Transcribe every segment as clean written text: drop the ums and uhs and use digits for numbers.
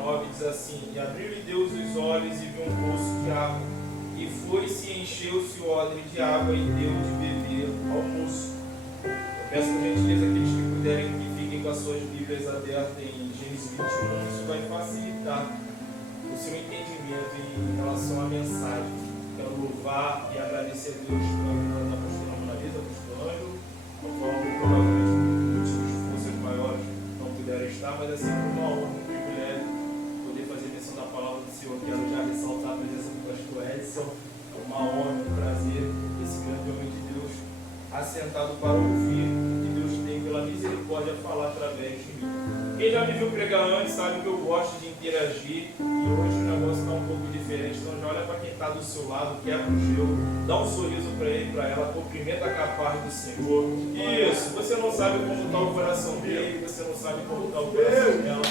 19, diz assim: E abriu-lhe Deus os olhos e viu um poço de água, e foi-se e encheu-se o odre de água e deu de beber ao moço. Eu peço por gentileza aqueles que puderem que fiquem com as suas Bíblias abertas em Gênesis 21, isso vai facilitar o seu entendimento em relação à mensagem. Quero louvar e agradecer a Deus pela vida da pastora Monalisa, da pastora Ângelo, conforme provavelmente motivos de forças maiores não puderam estar, mas é sempre uma honra, um privilégio poder fazer menção da palavra do Senhor. Quero já ressaltar a presença do pastor Edson. É uma honra, um prazer, esse grande homem de Deus assentado para ouvir o que Deus tem pela misericórdia falar através de mim. Quem já me viu pregar antes sabe que eu gosto de interagir, e hoje o negócio está um pouco diferente. Então já olha para quem está do seu lado, quebra o gelo, dá um sorriso para ele, para ela, cumprimenta a capaz do Senhor. Isso, você não sabe como está o coração dele, você não sabe como está o coração dela.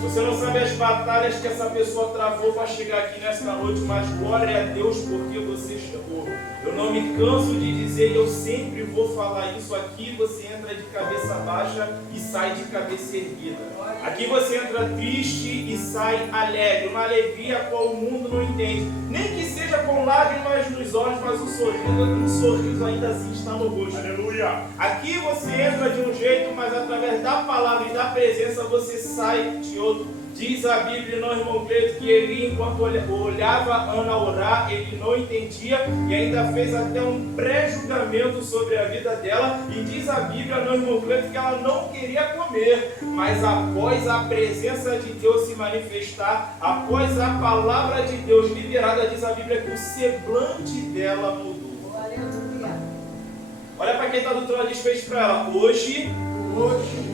Você não sabe as batalhas que essa pessoa travou para chegar aqui nesta noite, mas glória a Deus porque você chegou. Eu não me canso de dizer, e eu sempre vou falar isso aqui: você entra de cabeça baixa e sai de cabeça erguida. Aqui você entra triste e sai alegre, uma alegria a qual o mundo não entende. Nem que seja com lágrimas nos olhos, mas um sorriso ainda assim está no rosto. Aleluia! Aqui você entra de um jeito, mas através da palavra e da presença você sai de outro. Diz a Bíblia, não, irmão Cleito, que ele, enquanto olhava a Ana orar, ele não entendia e ainda fez até um pré-julgamento sobre a vida dela. E diz a Bíblia, não, irmão Cleito, que ela não queria comer, mas após a presença de Deus se manifestar, após a palavra de Deus liberada, diz a Bíblia que o semblante dela mudou. Olha para quem está do outro lado, diz para ela: hoje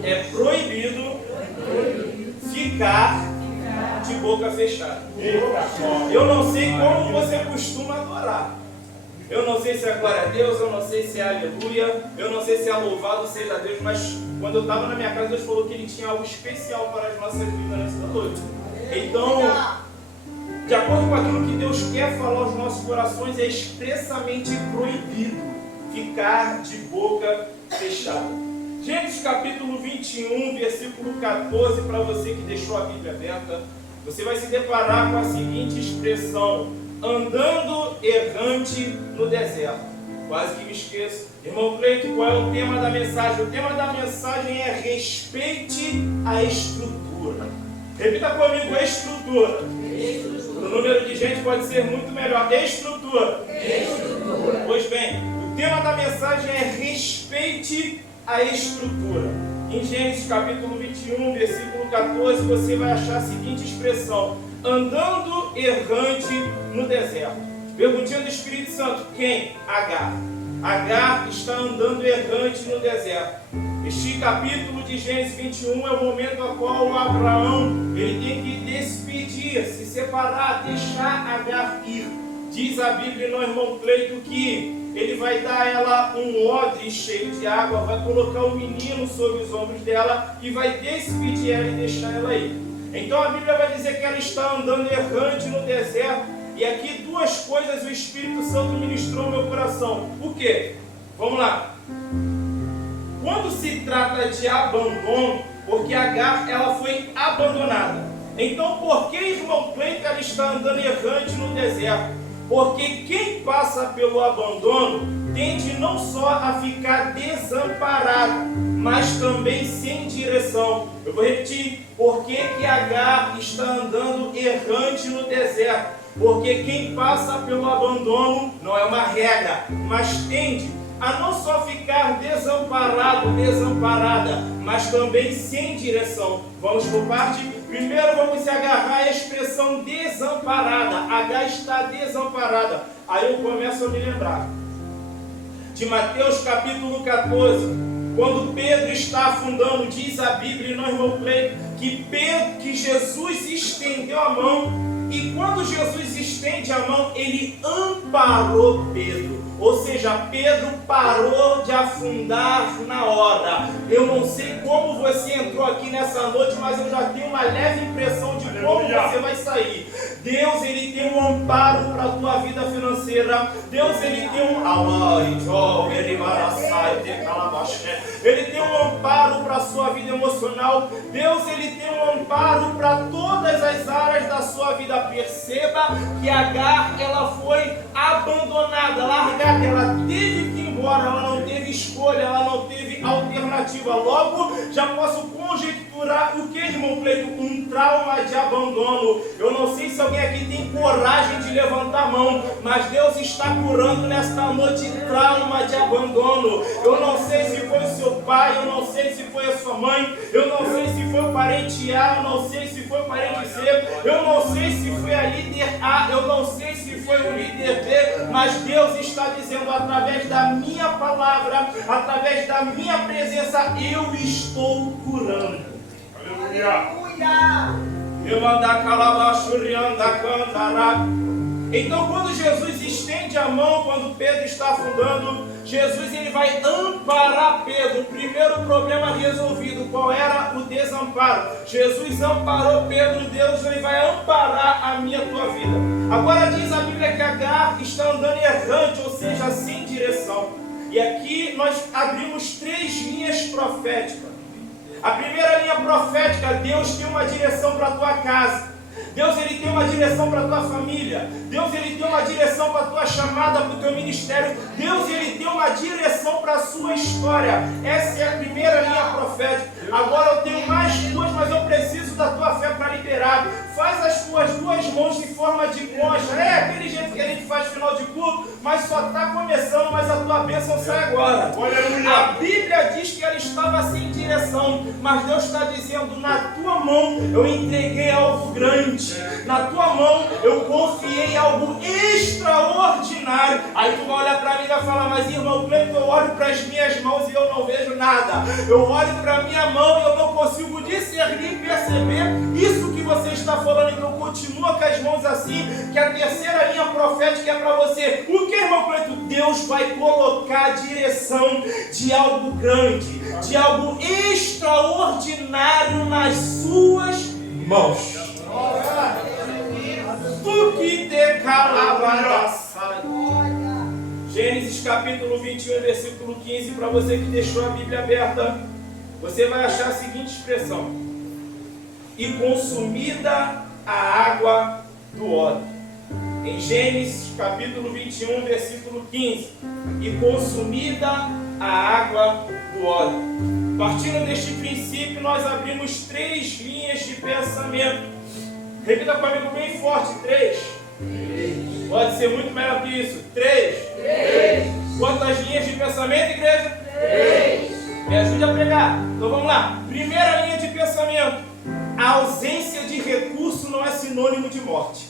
é proibido ficar de boca fechada. Eu não sei como você costuma adorar. Eu não sei se é glória a Deus, eu não sei se é aleluia, eu não sei se é louvado seja Deus, mas quando eu estava na minha casa, Deus falou que Ele tinha algo especial para as nossas vidas nesta noite. Então, de acordo com aquilo que Deus quer falar aos nossos corações, é expressamente proibido ficar de boca fechada. Gênesis capítulo 21, versículo 14, para você que deixou a Bíblia aberta, você vai se deparar com a seguinte expressão: andando errante no deserto. Quase que me esqueço. Irmão Cleito, qual é o tema da mensagem? O tema da mensagem é respeite a estrutura. Repita comigo: estrutura. O número de gente pode ser muito melhor. Estrutura. Pois bem, o tema da mensagem é respeite a estrutura. Em Gênesis capítulo 21, versículo 14, você vai achar a seguinte expressão: andando errante no deserto. Perguntinha do Espírito Santo: quem? Agar. Agar está andando errante no deserto. Este capítulo de Gênesis 21 é o momento ao qual Abraão ele tem que despedir, se separar, deixar Agar ir. Diz a Bíblia, no irmão Cleito, que ele vai dar a ela um odre cheio de água, vai colocar o menino sobre os ombros dela e vai despedir ela e deixar ela ir. Então a Bíblia vai dizer que ela está andando errante no deserto. E aqui duas coisas o Espírito Santo ministrou no meu coração. O quê? Vamos lá. Quando se trata de abandono, porque Agar ela foi abandonada. Então por que, irmão Cleito, ela está andando errante no deserto? Porque quem passa pelo abandono tende não só a ficar desamparado, mas também sem direção. Eu vou repetir: por que Agar está andando errante no deserto? Porque quem passa pelo abandono não é uma regra, mas tende a não só ficar desamparado, desamparada, mas também sem direção. Vamos por parte? Primeiro vamos se agarrar à expressão desamparada. Agar está desamparada. Aí eu começo a me lembrar de Mateus capítulo 14, quando Pedro está afundando. Diz a Bíblia, não, irmão Cleito, que Jesus estendeu a mão, e quando Jesus estende a mão, ele amparou Pedro. Ou seja, Pedro parou de afundar na hora. Eu não sei como você entrou aqui nessa noite, mas eu já tenho uma leve impressão de como você vai sair. Deus, ele tem um amparo para a tua vida financeira. Deus, ele tem Ele tem um amparo para a sua vida emocional. Deus, ele tem um amparo para todas as áreas da sua vida. Perceba que Agar, ela foi abandonada, largada, ela teve que ir embora, ela não teve escolha, ela não teve alternativa. Logo, já posso conjecturar o que, irmão Cleito? Um trauma de abandono. Eu não sei se alguém aqui tem coragem de levantar a mão, mas Deus está curando nesta noite trauma de abandono. Eu não sei se foi o seu pai, eu não sei se foi a sua mãe, eu não sei se foi o parente A, eu não sei se foi o parente C, eu não sei se foi a líder A, eu não sei se foi o líder B, mas Deus está dizendo através da minha palavra, através da minha presença, eu estou curando. Aleluia! Então, quando Jesus estende a mão, quando Pedro está afundando, Jesus ele vai amparar Pedro. Primeiro problema resolvido, qual era o desamparo? Jesus amparou Pedro, Deus ele vai amparar a minha tua vida. Agora diz a Bíblia que Agar está andando errante, ou seja, sem direção. E aqui nós abrimos 3 linhas proféticas. A primeira linha profética, Deus tem uma direção para a tua casa. Deus ele tem uma direção para a tua família. Deus ele tem uma direção para a tua chamada, para o teu ministério. Deus ele tem uma direção para a sua história. Essa é a primeira linha profética. Agora eu tenho mais 2, mas eu preciso da tua fé para liberar. Faz as tuas 2 mãos em forma de concha. É aquele jeito que a gente faz no final de culto, mas só está começando, mas a tua bênção sai agora. A Bíblia diz que ela estava sem direção, mas Deus está dizendo, na tua mão eu entreguei algo grande. Na tua mão eu confiei algo extraordinário. Aí tu vai olhar para mim e vai falar, mas irmão Cleito, eu olho para as minhas mãos e eu não vejo nada. Eu olho para a minha mão e eu não consigo discernir e perceber isso que você está falando. Então continua com as mãos assim, que a terceira linha profética é para você. O que, irmão Cleito? Deus vai colocar a direção de algo grande, de algo extraordinário nas suas mãos. Tu que te calabras. Gênesis capítulo 21, versículo 15. Para você que deixou a Bíblia aberta, você vai achar a seguinte expressão: e consumida a água do odre. Em Gênesis capítulo 21, versículo 15. E consumida a água do odre. Partindo deste princípio, nós abrimos 3 linhas de pensamento. Repita comigo bem forte: 3. Pode ser muito melhor que isso. 3. Quantas linhas de pensamento, igreja? 3. Me ajude a pregar. Então vamos lá. Primeira linha de pensamento: a ausência de recurso não é sinônimo de morte.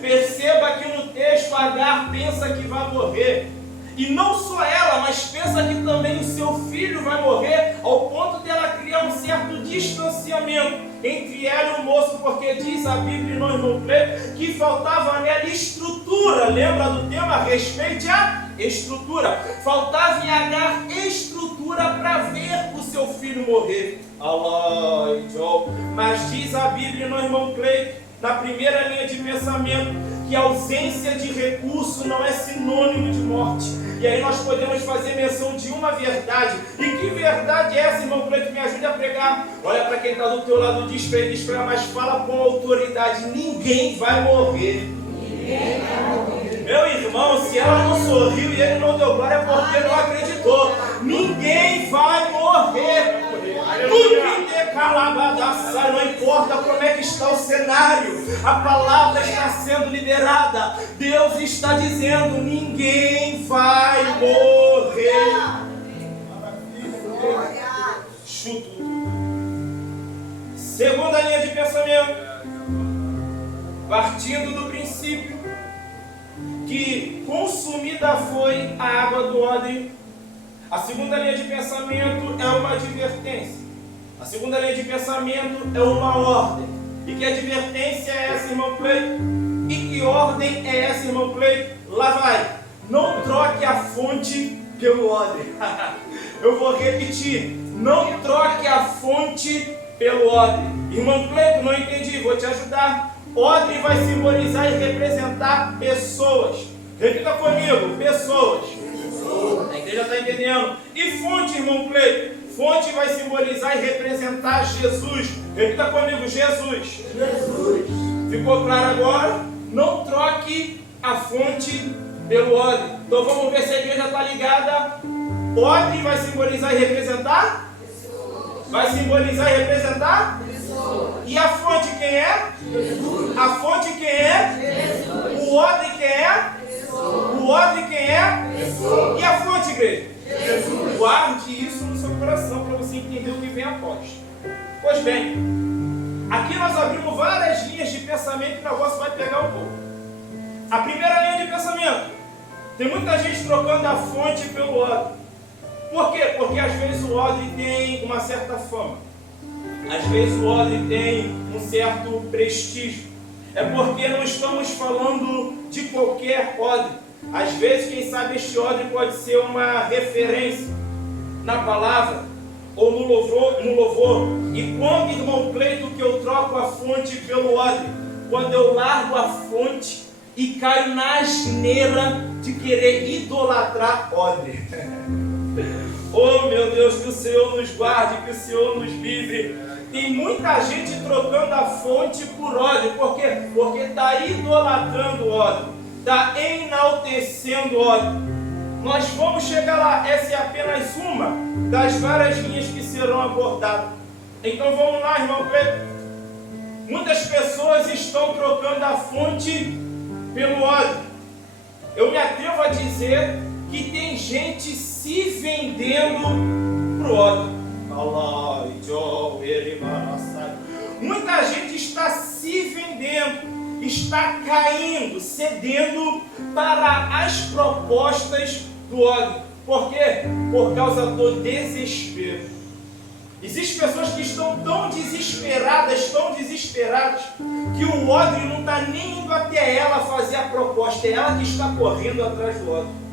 Perceba que no texto Agar pensa que vai morrer. E não só ela, mas pensa que também o seu filho vai morrer, ao ponto de ela criar um certo distanciamento entre ela e o moço, porque diz a Bíblia, não irmão Cleito, que faltava nela estrutura. Lembra do tema? Respeite a estrutura. Faltava em Agar estrutura para ver o seu filho morrer. Mas diz a Bíblia, não irmão Cleito, na primeira linha de pensamento, que a ausência de recurso não é sinônimo de morte. E aí nós podemos fazer menção de uma verdade. E que verdade é essa, irmão Cleito? Me ajude a pregar. Olha para quem está do teu lado, diz para ele, mas fala com autoridade: ninguém vai morrer. Meu irmão, se ela não sorriu e ele não deu glória, é porque não acreditou. Ninguém vai morrer. Não importa como é que está o cenário, a palavra está sendo liberada. Deus está dizendo: ninguém vai morrer. Chuto. Segunda linha de pensamento, partindo do princípio que consumida foi a água do odre, a segunda linha de pensamento é uma advertência. A segunda linha de pensamento é uma ordem. E que advertência é essa, irmão Cleito? E que ordem é essa, irmão Cleito? Lá vai: não troque a fonte pelo odre. Eu vou repetir: não troque a fonte pelo odre. Irmão Cleito, não entendi, vou te ajudar. Odre vai simbolizar e representar pessoas. Repita comigo: pessoas. A igreja está entendendo. E fonte, irmão Cleito? Fonte vai simbolizar e representar Jesus. Repita comigo, Jesus. Jesus. Ficou claro agora? Não troque a fonte pelo odre. Então vamos ver se a igreja está ligada. Odre vai simbolizar e representar? Pessoa. Vai simbolizar e representar? Pessoa. E a fonte quem é? Jesus. A fonte quem é? Jesus. O odre quem é? Pessoa. O odre quem é? Pessoa. E a fonte, igreja? Jesus. Guarde isso no seu coração para você entender o que vem após. Pois bem, aqui nós abrimos várias linhas de pensamento que o negócio vai pegar um pouco. A primeira linha de pensamento: tem muita gente trocando a fonte pelo odre. Por quê? Porque às vezes o odre tem uma certa fama. Às vezes o odre tem um certo prestígio. É porque não estamos falando de qualquer odre. Às vezes, quem sabe, este odre pode ser uma referência na palavra ou no louvor. E quando, irmão Cleito, que eu troco a fonte pelo odre? Quando eu largo a fonte e caio na asneira de querer idolatrar odre. Oh, meu Deus, que o Senhor nos guarde, que o Senhor nos livre. Tem muita gente trocando a fonte por odre. Por quê? Porque está idolatrando o odre. Está enaltecendo o odre. Nós vamos chegar lá. Essa é apenas uma das várias linhas que serão abordadas. Então vamos lá, irmão Pedro. Muitas pessoas estão trocando a fonte pelo odre. Eu me atrevo a dizer que tem gente se vendendo para o odre. Muita gente está se vendendo, está caindo, cedendo para as propostas do odre. Por quê? Por causa do desespero. Existem pessoas que estão tão desesperadas, que o odre não está nem indo até ela fazer a proposta, é ela que está correndo atrás do odre.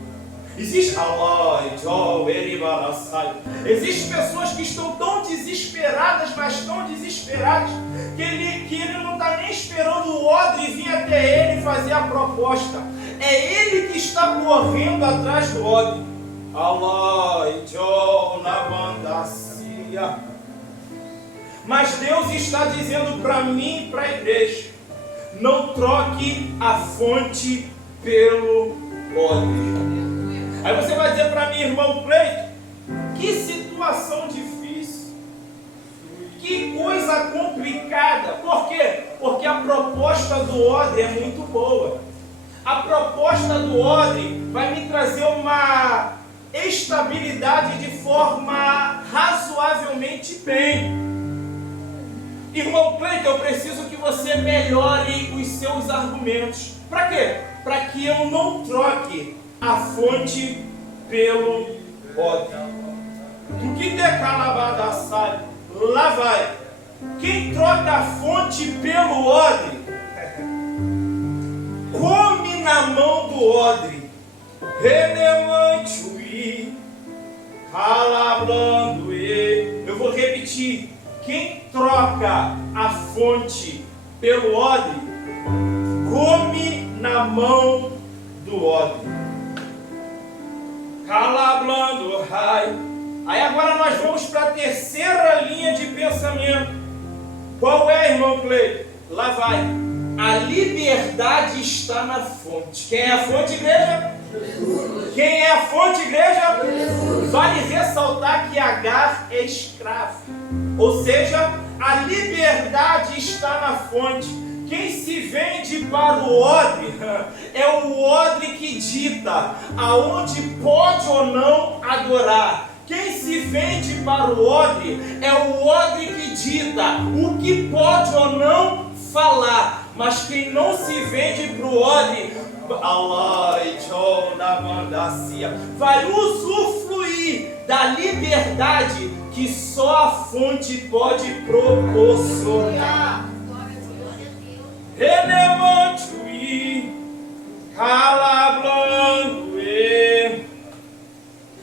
Existem pessoas que estão tão desesperadas, mas tão desesperadas, que ele não está nem esperando o odre vir até ele fazer a proposta. É ele que está correndo atrás do odre. Mas Deus está dizendo para mim e para a igreja: não troque a fonte pelo odre. Aí você vai dizer para mim, irmão Cleito, que situação difícil, que coisa complicada. Por quê? Porque a proposta do odre é muito boa. A proposta do odre vai me trazer uma estabilidade de forma razoavelmente bem. Irmão Cleito, eu preciso que você melhore os seus argumentos. Para quê? Para que eu não troque a fonte pelo odre. Do que decalabadaçai, lá vai. Quem troca a fonte pelo odre, come na mão do odre. Renemante calabrando e. Eu vou repetir. Quem troca a fonte pelo odre, come na mão do odre. Calabrando, rai. Aí agora nós vamos para a terceira linha de pensamento. Qual é, irmão Cleito? Lá vai. A liberdade está na fonte. Quem é a fonte, igreja? Jesus. Quem é a fonte, igreja? Jesus. Vale ressaltar que Agar é escravo. Ou seja, a liberdade está na fonte. Quem se vende para o odre é o odre que dita aonde pode ou não adorar. Quem se vende para o odre é o odre que dita o que pode ou não falar. Mas quem não se vende para o odre, vai usufruir da liberdade que só a fonte pode proporcionar.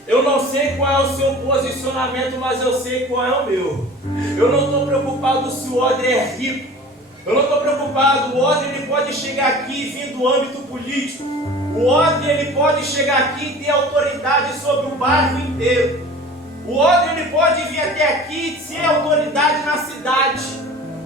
Eu não sei qual é o seu posicionamento, mas eu sei qual é o meu. Eu não estou preocupado se o odre é rico. Eu não estou preocupado. O odre ele pode chegar aqui e vir do âmbito político. O odre ele pode chegar aqui e ter autoridade sobre o bairro inteiro. O odre ele pode vir até aqui e ser autoridade na cidade.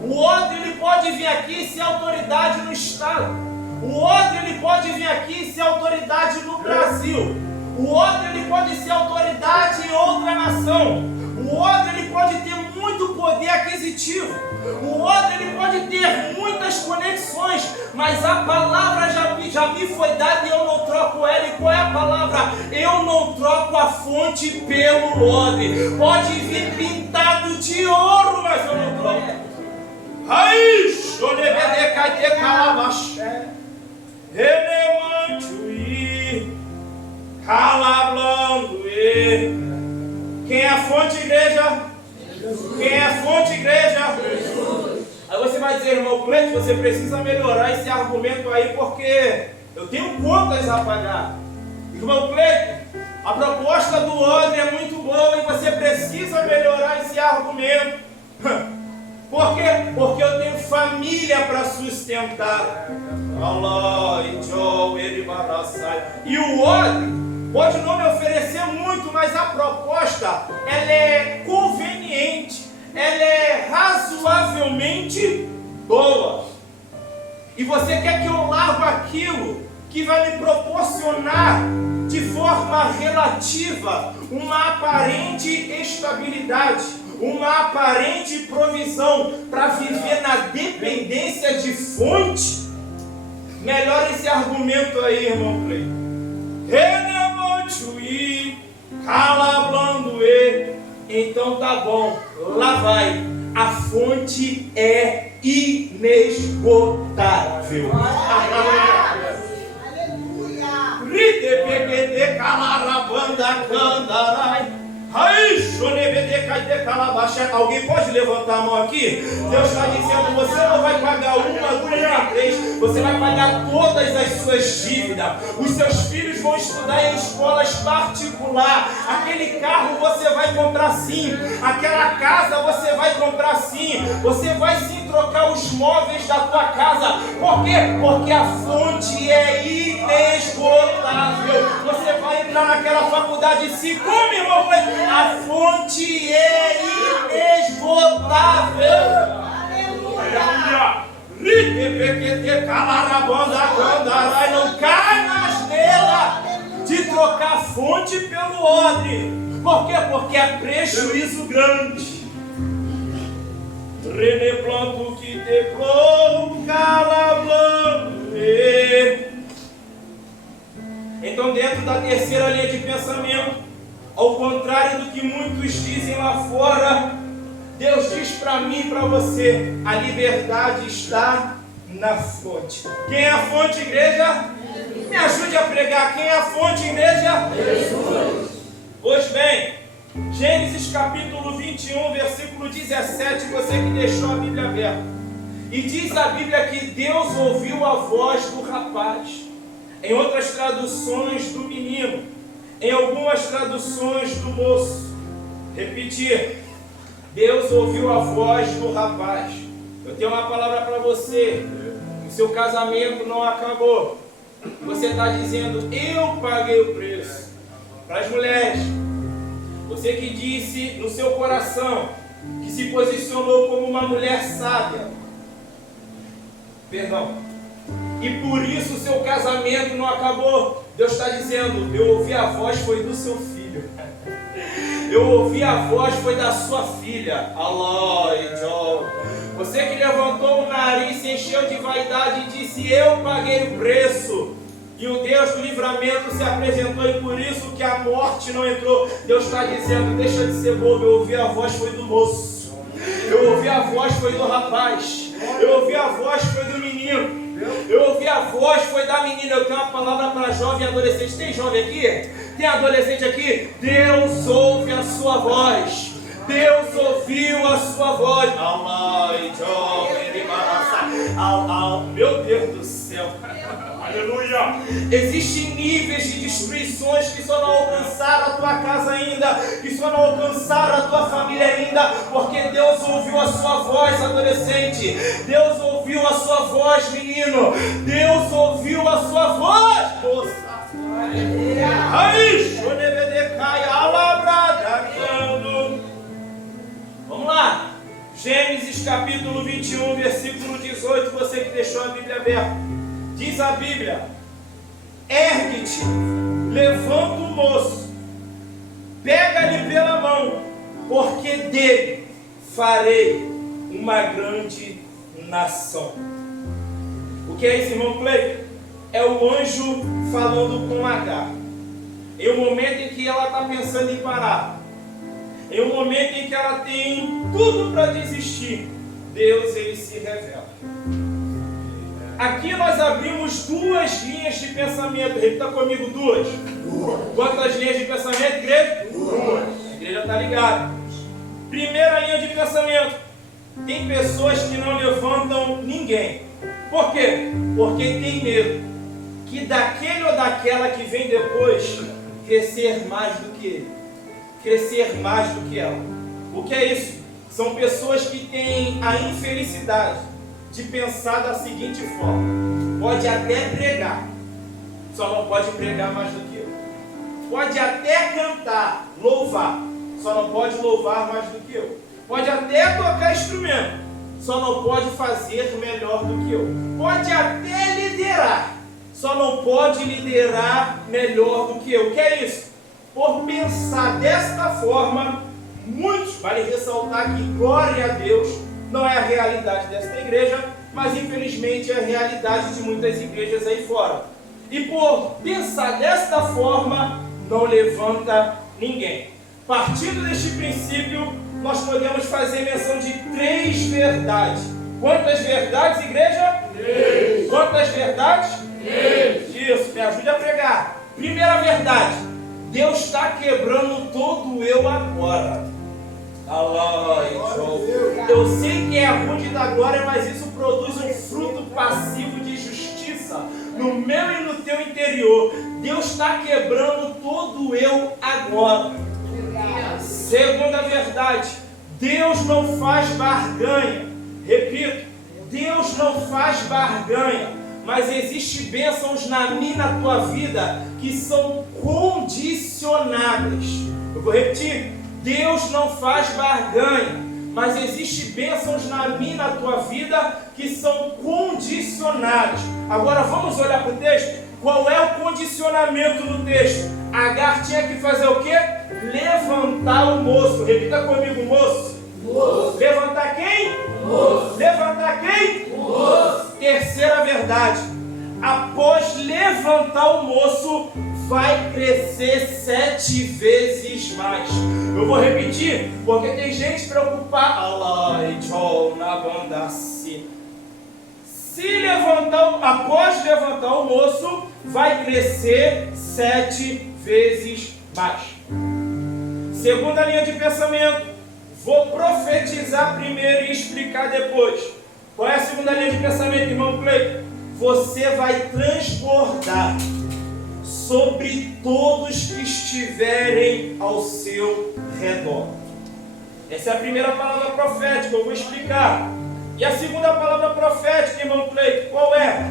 O odre ele pode vir aqui e ser autoridade no estado. O odre ele pode vir aqui e ser autoridade no Brasil. O odre ele pode ser autoridade em outra nação. O odre ele pode ter muito poder aquisitivo. O odre ele pode ter muitas conexões, mas a palavra já me foi dada e eu não troco ela. E qual é a palavra? Eu não troco a fonte pelo odre. Pode vir pintado de ouro, mas eu não troco. Ai, chonebede caite calabaxé, renemanchuí, calablando e. Quem é a fonte, igreja? Quem é a fonte, igreja? Jesus. Aí você vai dizer, irmão Cleide, você precisa melhorar esse argumento aí, porque eu tenho contas a pagar. Irmão Cleide, a proposta do odre é muito boa e você precisa melhorar esse argumento. Por quê? Porque eu tenho família para sustentar. E o odre pode não me oferecer muito, mas a proposta, ela é conveniente, ela é razoavelmente boa. E você quer que eu largo aquilo que vai me proporcionar de forma relativa uma aparente estabilidade, uma aparente provisão para viver na dependência de fonte? Melhora esse argumento aí, irmão Cleiton. Então tá bom, lá vai. A fonte é inesgotável. Alguém pode levantar a mão aqui? Deus está dizendo, você não vai pagar uma, duas, três, você vai pagar todas as suas dívidas. Os seus filhos vão estudar em escolas particulares. Aquele carro você vai comprar sim. Aquela casa você vai comprar sim. Você vai sim trocar os móveis da tua casa. Por quê? Porque a fonte é inesgotável. Você vai entrar naquela faculdade e se come, irmão, a fonte é inesgotável. Aleluia! Não cai na asneira de trocar a fonte pelo odre. Por quê? Porque é prejuízo grande. Reneplanto que te plou, calablando. Então, dentro da terceira linha de pensamento, ao contrário do que muitos dizem lá fora, Deus diz para mim e para você, a liberdade está na fonte. Quem é a fonte, igreja? Me ajude a pregar. Quem é a fonte, igreja? Jesus. Pois bem, Gênesis capítulo 21, versículo 17, você que deixou a Bíblia aberta. E diz a Bíblia que Deus ouviu a voz do rapaz. Em outras traduções, do menino. Em algumas traduções, do moço. Repetir. Deus ouviu a voz do rapaz. Eu tenho uma palavra para você. O seu casamento não acabou. Você está dizendo, eu paguei o preço. Para as mulheres, você que disse no seu coração, que se posicionou como uma mulher sábia. Perdão. E por isso o seu casamento não acabou. Deus está dizendo, eu ouvi a voz, foi do seu filho. Eu ouvi a voz, foi da sua filha. Você que levantou o nariz, se encheu de vaidade e disse, eu paguei o preço. E o Deus do livramento se apresentou e por isso que a morte não entrou. Deus está dizendo, deixa de ser bobo, eu ouvi a voz, foi do moço. Eu ouvi a voz, foi do rapaz. Eu ouvi a voz, foi do menino. Eu ouvi a voz, foi da menina. Eu tenho uma palavra para jovem e adolescente. Tem jovem aqui? Tem adolescente aqui? Deus ouve a sua voz. Deus ouviu a sua voz. Meu Deus do céu. Aleluia! Existem níveis de destruições que só não alcançaram a tua casa ainda, que só não alcançaram a tua família ainda, porque Deus ouviu a sua voz, adolescente. Deus ouviu a sua voz, menino. Deus ouviu a sua voz, moça. Aleluia! Apocalipse capítulo 21, versículo 18, você que deixou a Bíblia aberta. Diz a Bíblia: ergue-te, levanta o moço, pega-lhe pela mão, porque dele farei uma grande nação. O que é isso, irmão Cleiton? É o anjo falando com Agar. Em um momento em que ela está pensando em parar, em um momento em que ela tem tudo para desistir, Deus ele se revela. Aqui nós abrimos duas linhas de pensamento. Repita comigo, duas. Quantas linhas de pensamento, igreja? Duas. A igreja está ligada. Primeira linha de pensamento: tem pessoas que não levantam ninguém. Por quê? Porque tem medo que daquele ou daquela que vem depois crescer mais do que ele, crescer mais do que ela. O que é isso? São pessoas que têm a infelicidade de pensar da seguinte forma: pode até pregar, só não pode pregar mais do que eu. Pode até cantar, louvar, só não pode louvar mais do que eu. Pode até tocar instrumento, só não pode fazer melhor do que eu. Pode até liderar, só não pode liderar melhor do que eu. O que é isso? Por pensar desta forma, muitos, vale ressaltar que, glória a Deus, não é a realidade desta igreja, mas infelizmente é a realidade de muitas igrejas aí fora. E por pensar desta forma, não levanta ninguém. Partindo deste princípio, nós podemos fazer menção de 3 verdades. Quantas verdades, igreja? 3. Quantas verdades? 3. Isso, me ajude a pregar. Primeira verdade: Deus está quebrando todo o eu agora. Eu sei que é rude da glória, mas isso produz um fruto passivo de justiça no meu e no teu interior. Deus está quebrando todo o eu agora. Segunda verdade: Deus não faz barganha. Repito, Deus não faz barganha, mas existem bênçãos na minha e na tua vida que são condicionadas. Eu vou repetir: Deus não faz barganha, mas existem bênçãos na minha e na tua vida que são condicionadas. Agora vamos olhar para o texto. Qual é o condicionamento no texto? Agar tinha que fazer o quê? Levantar o moço. Repita comigo, moço. Moço. Levantar quem? Moço. Levantar quem? Moço. Terceira verdade: após levantar o moço, vai crescer 7 vezes mais. Eu vou repetir, porque tem gente preocupada. Na banda assim. Após levantar o moço, vai crescer 7 vezes mais. Segunda linha de pensamento: vou profetizar primeiro e explicar depois. Qual é a segunda linha de pensamento, irmão Cleiton? Você vai transbordar sobre todos que estiverem ao seu redor. Essa é a primeira palavra profética, eu vou explicar. E a segunda palavra profética, irmão Cleiton, qual é?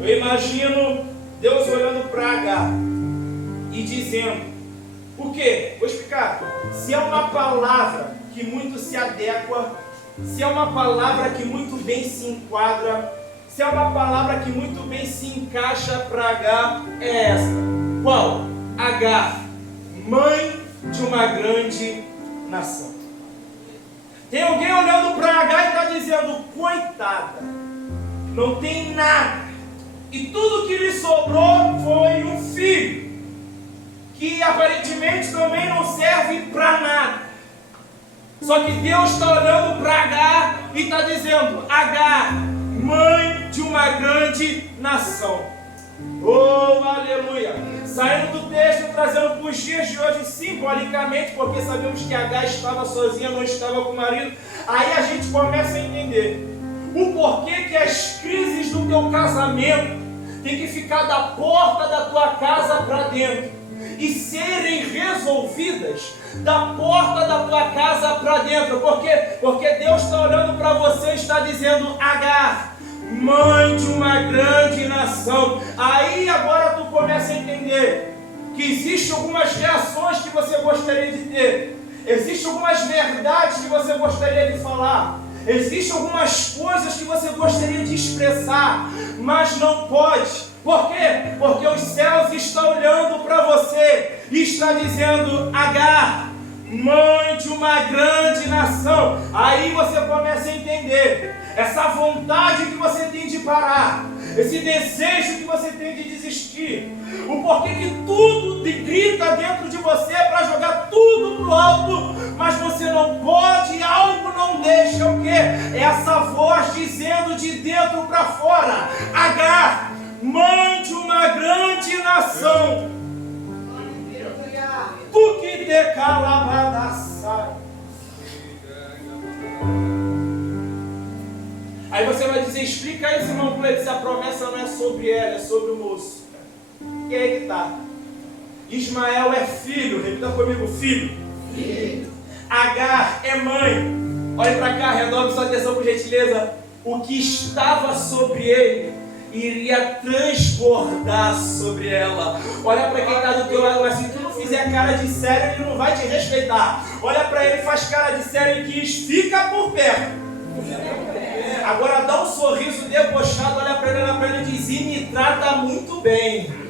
Eu imagino Deus olhando para Agar e dizendo: por quê? Vou explicar. Se é uma palavra que muito se adequa, se é uma palavra que muito bem se enquadra, se é uma palavra que muito bem se encaixa para Agar, é esta. Qual? Agar, mãe de uma grande nação. Tem alguém olhando para Agar e está dizendo: coitada, não tem nada, e tudo que lhe sobrou foi um filho, que aparentemente também não serve para nada. Só que Deus está olhando para Agar e está dizendo: Agar, mãe de uma grande nação. Oh, aleluia! Saindo do texto, trazendo para os dias de hoje, simbolicamente, porque sabemos que Agar estava sozinha, não estava com o marido. Aí a gente começa a entender o porquê que as crises do teu casamento tem que ficar da porta da tua casa para dentro e serem resolvidas da porta da tua casa para dentro. Por quê? Porque Deus está olhando para você e está dizendo: Agar, mãe de uma grande nação. Aí agora tu começa a entender que existem algumas reações que você gostaria de ter, existem algumas verdades que você gostaria de falar, Existem algumas coisas que você gostaria de expressar, mas não pode. Por quê? Porque os céus estão olhando para você e está dizendo: Agar, mãe de uma grande nação. Aí você começa a entender essa vontade que você tem de parar, esse desejo que você tem de desistir, o porquê que tudo grita dentro de você para jogar tudo pro alto, mas você não pode, algo não deixa. O quê? É essa voz dizendo de dentro para fora: Agar, mãe de uma grande nação, tu que te calabadaçai. Aí você vai dizer: explica isso, irmão Cleiton, se a promessa não é sobre ela, é sobre o moço. E aí que está. Ismael é filho, repita comigo: filho. Filho. Agar é mãe. Olha para cá, redobre sua atenção por gentileza. O que estava sobre ele iria transbordar sobre ela. Olha para quem está do teu lado, mas se tu não fizer cara de sério, ele não vai te respeitar. Olha para ele, faz cara de sério e diz: fica por perto. Agora dá um sorriso debochado, olha para ele e diz: e me trata muito bem.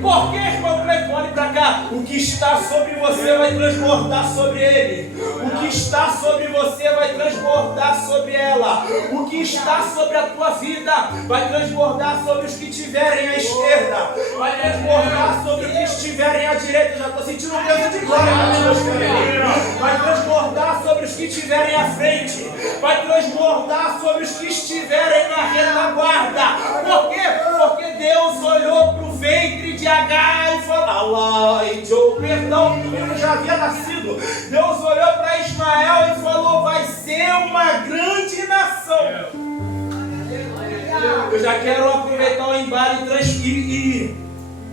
Por que, irmão Cleiton? Olhe para cá. O que está sobre você vai transbordar sobre ele. O que está sobre você vai transbordar sobre ela. O que está sobre a tua vida vai transbordar sobre os que estiverem à esquerda. Vai transbordar sobre os que estiverem à direita. Já estou sentindo um peso de glória. Vai transbordar sobre os que estiverem à frente. Vai transbordar sobre os que estiverem na retaguarda. Por quê? Porque Deus olhou para o ventre de Agar e falou: perdão, o menino já havia nascido. Deus olhou para Ismael e falou: vai ser uma grande nação. Eu já quero aproveitar o embalo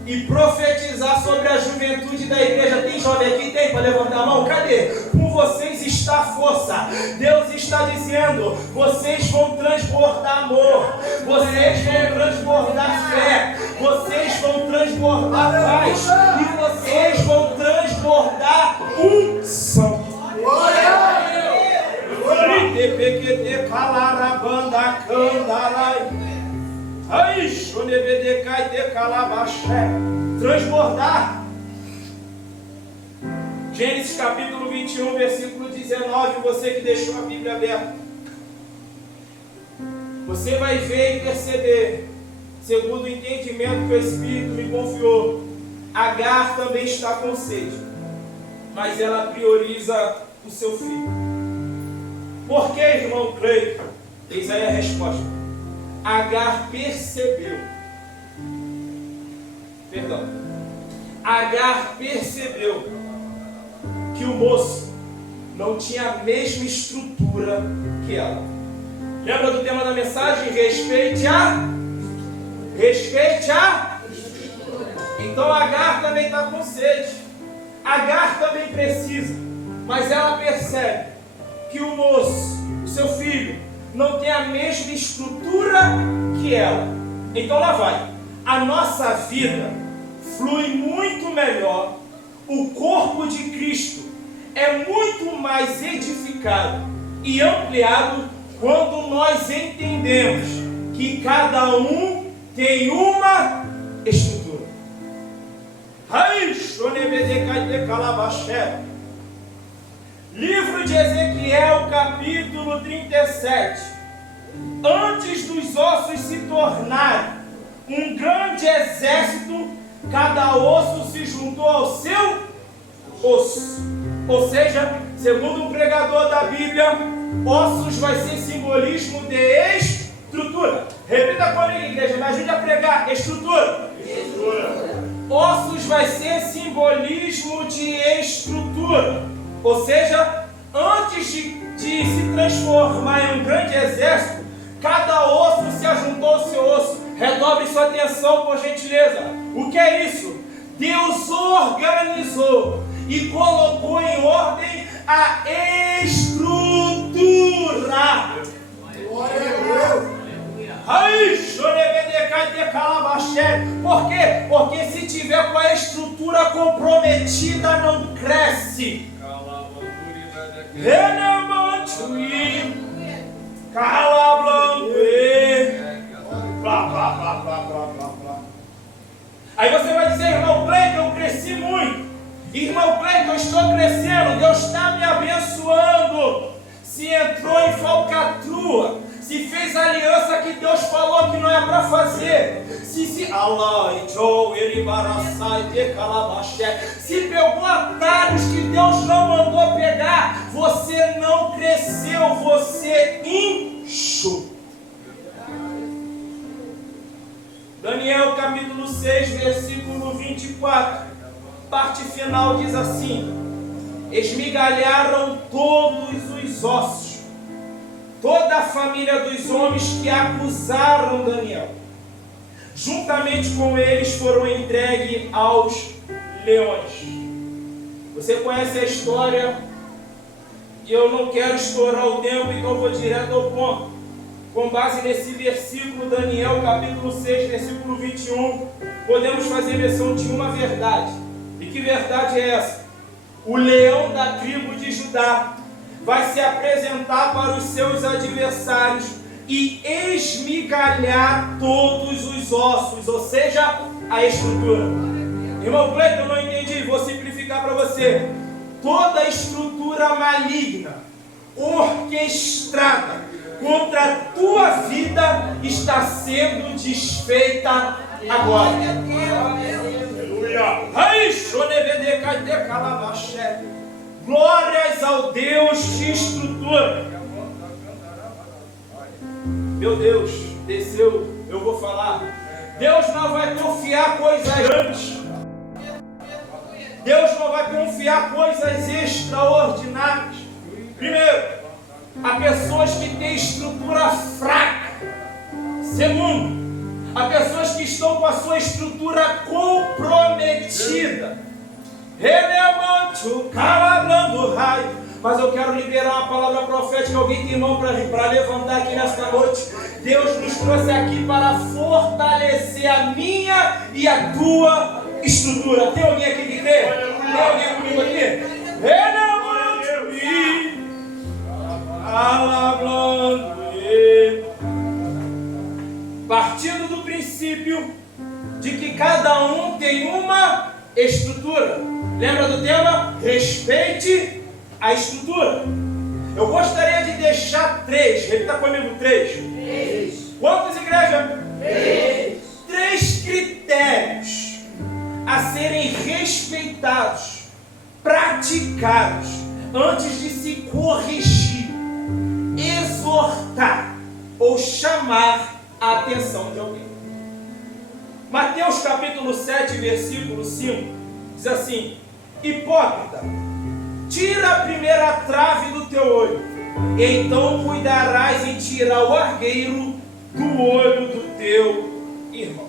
e profetizar sobre a juventude da igreja. Tem jovem aqui? Tem para levantar a mão? Cadê? Com vocês está a força. Deus está dizendo: vocês vão transbordar amor, vocês vão transbordar fé, vocês vão transbordar paz e vocês vão transbordar unção. Transbordar. Gênesis capítulo 21, versículo 19. Você que deixou a Bíblia aberta, você vai ver e perceber, segundo o entendimento que o Espírito me confiou, Agar também está com sede, mas ela prioriza o seu filho. Por que, irmão Cleiton? Eis aí a resposta. Agar percebeu. Agar percebeu que o moço não tinha a mesma estrutura que ela. Lembra do tema da mensagem? Respeite a. Então Agar também está com sede. Agar também precisa. Mas ela percebe que o moço, o seu filho, não tem a mesma estrutura que ela. Então lá vai. A nossa vida flui muito melhor. O corpo de Cristo é muito mais edificado e ampliado quando nós entendemos que cada um tem uma estrutura. Livro de Ezequiel, capítulo 37. Antes dos ossos se tornarem um grande exército, cada osso se juntou ao seu osso. Ou seja, segundo um pregador da Bíblia, ossos vai ser simbolismo de estrutura. Repita comigo, igreja, me ajude a pregar. Estrutura. Ossos vai ser simbolismo de estrutura. Ou seja, antes de se transformar em um grande exército, cada osso se ajuntou ao seu osso. Redobre sua atenção, por gentileza. O que é isso? Deus organizou e colocou em ordem a estrutura. Glória a Deus. Por quê? Porque se tiver com a estrutura comprometida, não cresce. calablando, blá, blá, blá, blá, blá, blá, blá. Aí você vai dizer, irmão Cleiton, eu cresci muito. Irmão Cleiton, eu estou crescendo, Deus está me abençoando. Se entrou em falcatrua, se fez aliança que Deus falou que não é para fazer, se pegou atalhos que Deus não mandou pegar, você não cresceu, você inchou. Daniel capítulo 6, versículo 24, parte final diz assim: esmigalharam todos os ossos, toda a família dos homens que acusaram Daniel. Juntamente com eles foram entregues aos leões. Você conhece a história, e eu não quero estourar o tempo, então vou direto ao ponto. Com base nesse versículo, Daniel capítulo 6, versículo 21, podemos fazer menção de uma verdade. E que verdade é essa? O leão da tribo de Judá vai se apresentar para os seus adversários e esmigalhar todos os ossos, ou seja, a estrutura. Irmão Cleiton, eu não entendi, vou simplificar para você. Toda estrutura maligna, orquestrada contra a tua vida está sendo desfeita agora. Aleluia! Glórias ao Deus de estrutura. Meu Deus, desceu, eu vou falar. Deus não vai confiar coisas grandes. Deus não vai confiar coisas extraordinárias. Primeiro, a pessoas que têm estrutura fraca. Segundo, a pessoas que estão com a sua estrutura comprometida. Relevante, calabrando raio. Mas eu quero liberar uma palavra profética. Alguém tem mão para levantar aqui nesta noite? Deus nos trouxe aqui para fortalecer a minha e a tua estrutura. Tem alguém aqui que crê? Tem alguém comigo aqui? Relevante, calabrando. Partindo do princípio de que cada um tem uma estrutura. Lembra do tema? Respeite a estrutura. Eu gostaria de deixar 3. Repita comigo: 3. Quantas igrejas? 3 critérios a serem respeitados, praticados, antes de se corrigir, exortar ou chamar a atenção de alguém. Mateus capítulo 7, versículo 5, diz assim: hipócrita, tira a primeira trave do teu olho, então cuidarás em tirar o argueiro do olho do teu irmão.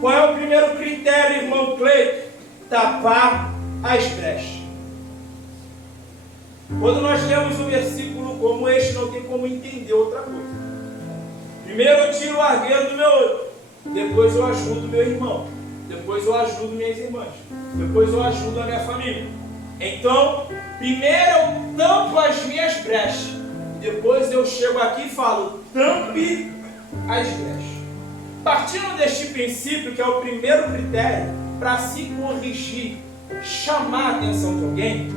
Qual é o primeiro critério, irmão Cleiton? Tapar as brechas. Quando nós lemos um versículo como este, não tem como entender outra coisa. Primeiro eu tiro o argueiro do meu olho, depois eu ajudo meu irmão, depois eu ajudo minhas irmãs, depois eu ajudo a minha família. Então, primeiro eu tampo as minhas brechas, depois eu chego aqui e falo: tampe as brechas. Partindo deste princípio, que é o primeiro critério para se corrigir, chamar a atenção de alguém,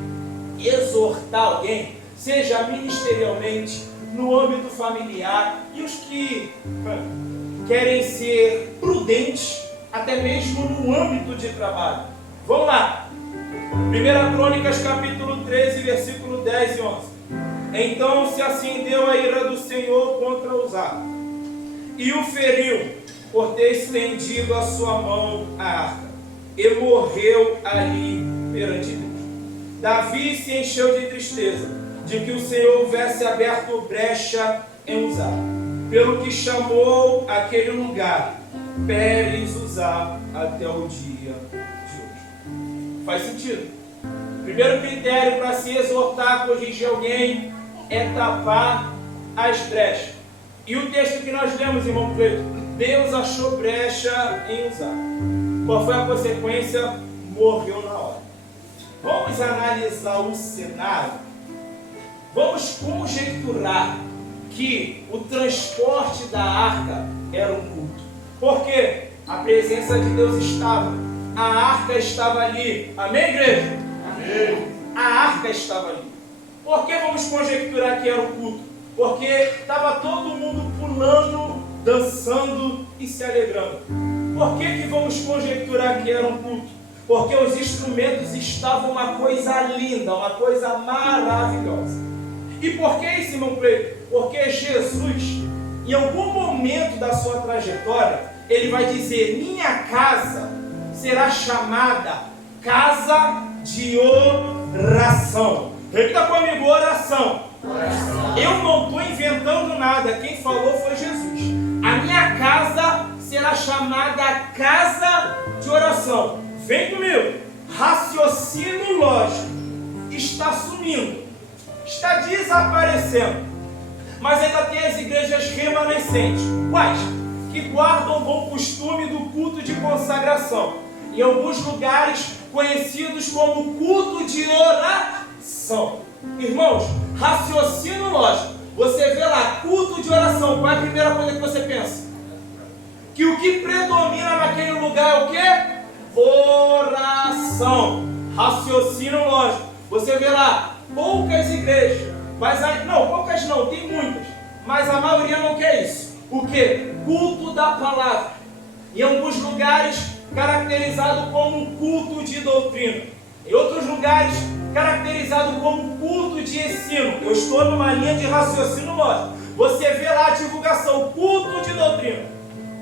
exortar alguém, seja ministerialmente, no âmbito familiar, e os que querem ser prudentes, até mesmo no âmbito de trabalho. Vamos lá. 1 Crônicas capítulo 13, versículo 10 e 11. Então se acendeu a ira do Senhor contra Uzá, e o feriu, por ter estendido a sua mão à arca, e morreu ali perante Deus. Davi se encheu de tristeza, de que o Senhor houvesse aberto brecha em Uzá, pelo que chamou aquele lugar Pérez Uzá até o dia de hoje. Faz sentido? Primeiro critério para se exortar, corrigir alguém, é tapar as brechas. E o texto que nós lemos, irmão Cleiton: Deus achou brecha em Uzá. Qual foi a consequência? Morreu na hora. Vamos analisar o cenário. Vamos conjecturar que o transporte da arca era um culto. Porque a presença de Deus estava, a arca estava ali. Amém, igreja? Amém. A arca estava ali. Por que vamos conjecturar que era o culto? Porque estava todo mundo pulando, dançando e se alegrando. Por que vamos conjecturar que era um culto? Porque os instrumentos estavam uma coisa linda, uma coisa maravilhosa. E por que isso, irmão Cleito? Porque Jesus, em algum momento da sua trajetória, ele vai dizer: minha casa será chamada casa de oração. Repita comigo: oração. Eu não estou inventando nada, quem falou foi Jesus. A minha casa será chamada casa de oração. Vem comigo. Raciocínio lógico está sumindo, está desaparecendo. Mas ainda tem as igrejas remanescentes. Quais? Que guardam o bom costume do culto de consagração. Em alguns lugares conhecidos como culto de oração. Irmãos, raciocínio lógico. Você vê lá, culto de oração. Qual é a primeira coisa que você pensa? Que o que predomina naquele lugar é o quê? Oração. Raciocínio lógico. Você vê lá, poucas igrejas. Mas não, poucas não, tem muitas. Mas a maioria não quer isso. O quê? Culto da palavra. Em alguns lugares, caracterizado como culto de doutrina. Em outros lugares, caracterizado como culto de ensino. Eu estou numa linha de raciocínio lógico. Você vê lá a divulgação, culto de doutrina,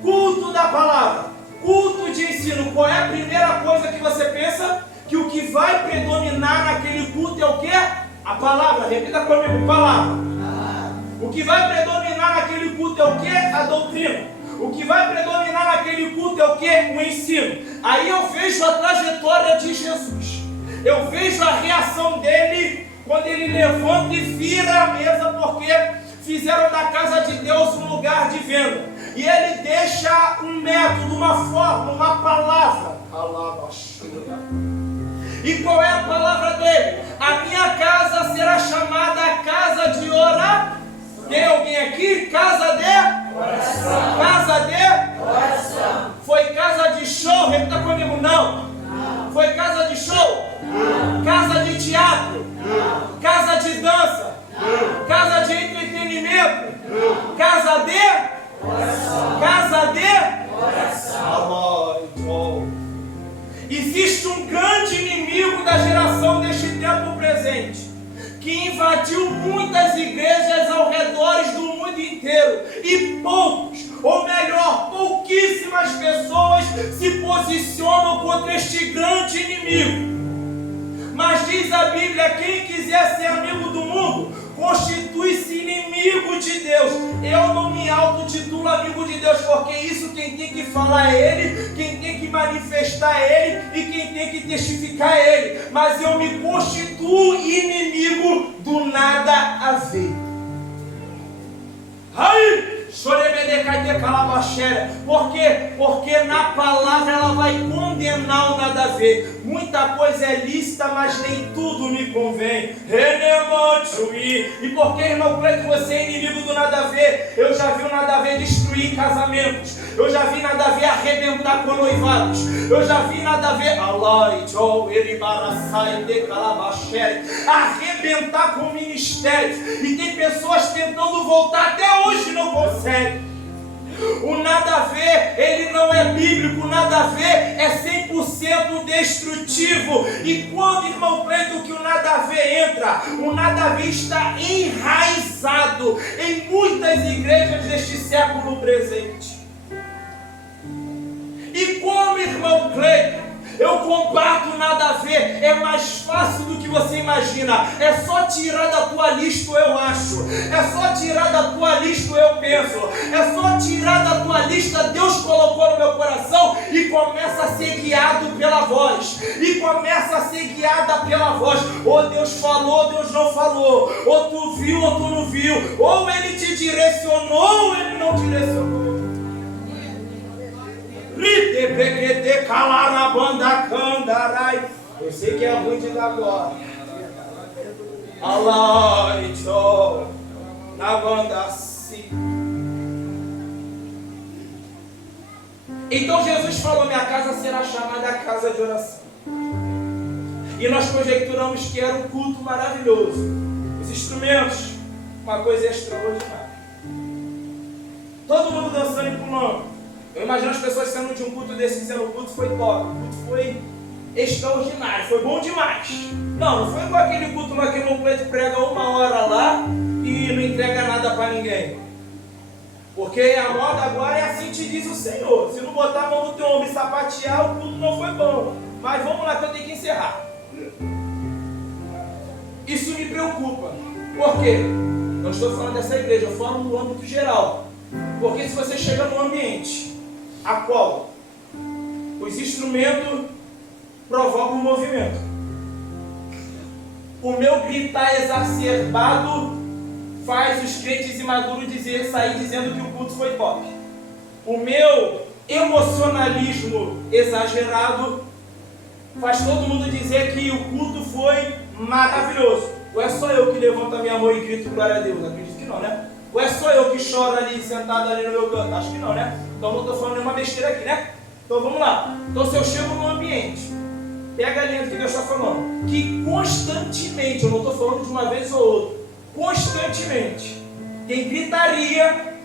culto da palavra, culto de ensino. Qual é a primeira coisa que você pensa? Que o que vai predominar naquele culto é o quê? A palavra. Repita comigo: palavra. O que vai predominar naquele culto é o quê? A doutrina. O que vai predominar naquele culto é o quê? O ensino. Aí eu vejo a trajetória de Jesus. Eu vejo a reação dele quando ele levanta e vira a mesa, porque fizeram da casa de Deus um lugar de venda. E ele deixa um método, uma forma, uma palavra. E qual é a palavra dele? A minha casa será chamada casa de oração. Tem alguém aqui? Casa de oração. Casa de oração. Foi casa de show? Repita comigo: não. Foi casa de show? Não. Casa de teatro? Não. Casa de dança? Não. Casa de entretenimento? Não. Casa de oração. Casa de oração. Existe um grande inimigo da geração deste tempo presente, que invadiu muitas igrejas ao redor do mundo inteiro, e poucos, ou melhor, pouquíssimas pessoas se posicionam contra este grande inimigo. Mas diz a Bíblia: quem quiser ser amigo do mundo, constitui-se inimigo de Deus. Eu não me autotitulo amigo de Deus, porque isso quem tem que falar é Ele, quem tem que manifestar é Ele e quem tem que testificar é Ele. Mas eu me constituo inimigo do nada a ver. Aí! Por quê? Porque na palavra ela vai condenar o nada a ver. Muita coisa é lícita, mas nem tudo me convém. E por que, irmão Cleito, você é inimigo do nada a ver? Eu já vi o nada a ver destruir casamentos. Eu já vi nada a ver arrebentar com noivados. Eu já vi nada a ver arrebentar com ministérios. E tem pessoas tentando voltar, até hoje não conseguem. O nada a ver, ele não é bíblico. O nada a ver é 100% destrutivo. E quando, irmão Cleito, que o nada a ver entra, o nada a ver está enraizado em muitas igrejas deste século presente. E como, irmão Cleito, eu combato nada a ver, é mais fácil do que você imagina. É só tirar da tua lista o eu acho, é só tirar da tua lista o eu penso, é só tirar da tua lista Deus colocou no meu coração e começa a ser guiado pela voz. E começa a ser guiada pela voz. Ou Deus falou, Deus não falou, ou tu viu, ou tu não viu, ou Ele te direcionou, ou Ele não direcionou. Eu sei que é ruim de dar agora. na banda assim. Então Jesus falou: minha casa será chamada casa de oração. E nós conjecturamos que era um culto maravilhoso. Os instrumentos, uma coisa extraordinária. Todo mundo dançando e pulando. Eu imagino as pessoas saindo de um culto desse dizendo: o culto foi top, o culto foi extraordinário, foi bom demais. Não foi igual aquele culto lá que o irmão Cleito prega 1 hora lá e não entrega nada para ninguém. Porque a moda agora é assim te diz o Senhor. Se não botar a mão no teu ombro e sapatear, o culto não foi bom. Mas vamos lá que eu tenho que encerrar. Isso me preocupa. Por quê? Não estou falando dessa igreja, eu falo no âmbito geral. Porque se você chega num ambiente a qual os instrumentos provocam um movimento, o meu gritar exacerbado faz os crentes imaduros sair dizendo que o culto foi top. O meu emocionalismo exagerado faz todo mundo dizer que o culto foi maravilhoso. Ou é só eu que levanto a minha mão e grito glória a Deus? Acredito que não, né? Ou é só eu que choro ali, sentado ali no meu canto? Acho que não, né? Então não estou falando nenhuma besteira aqui, né? Então vamos lá. Então se eu chego num ambiente, pega a linha do que Deus está falando, que constantemente, eu não estou falando de uma vez ou outra, constantemente tem gritaria,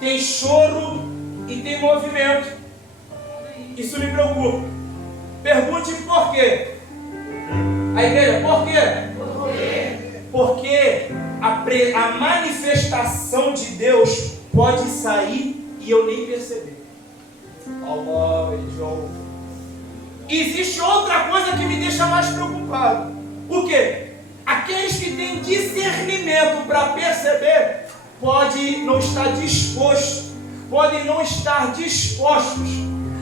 tem choro e tem movimento. Isso me preocupa. Pergunte por quê. A igreja, por quê? Porque a manifestação de Deus pode sair e eu nem perceber. Existe outra coisa que me deixa mais preocupado. O quê? Aqueles que têm discernimento para perceber podem não estar dispostos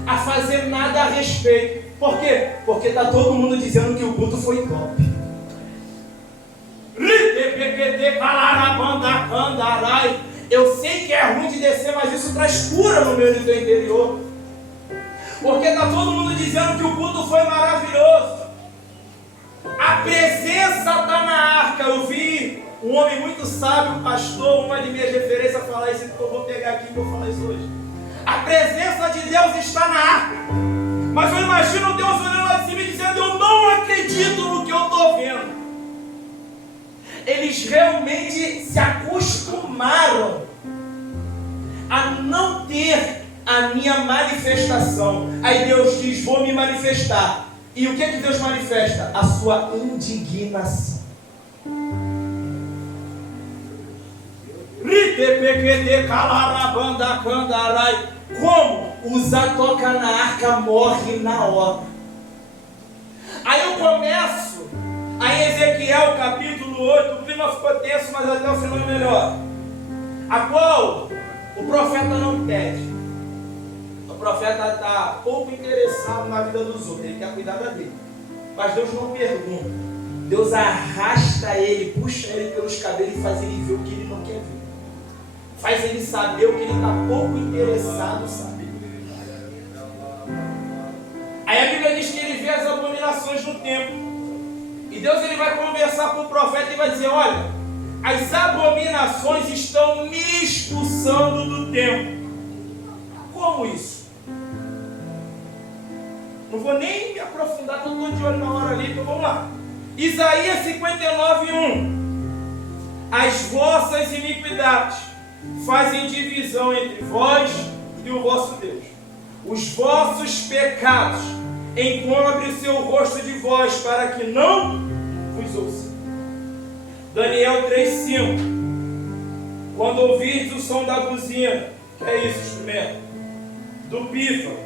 a fazer nada a respeito. Por quê? Porque está todo mundo dizendo que o culto foi top. Eu sei que é ruim de descer, mas isso traz cura no meu interior. Porque está todo mundo dizendo que o culto foi maravilhoso. A presença está na arca. Eu vi um homem muito sábio, pastor, uma de minhas referências, falar isso, então eu vou pegar aqui e vou falar isso hoje. A presença de Deus está na arca. Mas eu imagino Deus olhando lá de cima e dizendo: eu não acredito no que eu estou vendo. Eles realmente se acostumaram a não ter a minha manifestação. Aí Deus diz: vou me manifestar. E o que é que Deus manifesta? A sua indignação. Como? Usar toca na arca morre na hora. Aí eu começo a Ezequiel capítulo 8. O clima ficou tenso, mas até o final é melhor. A qual o profeta não pede. O profeta está pouco interessado na vida dos outros, ele quer cuidar da dele. Mas Deus não pergunta. Deus arrasta ele, puxa ele pelos cabelos e faz ele ver o que ele não quer ver. Faz ele saber o que ele está pouco interessado em saber. Aí a Bíblia diz que ele vê as abominações no templo. E Deus ele vai conversar com o profeta e vai dizer: olha, as abominações estão me expulsando do templo. Como isso? Não vou nem me aprofundar, eu estou de olho na hora ali, então vamos lá. Isaías 59:1. As vossas iniquidades fazem divisão entre vós e o vosso Deus. Os vossos pecados encobrem o seu rosto de vós, para que não vos ouça. Daniel 3:5. Quando ouvirdes o som da buzina, que é isso, instrumento? Do pífaro,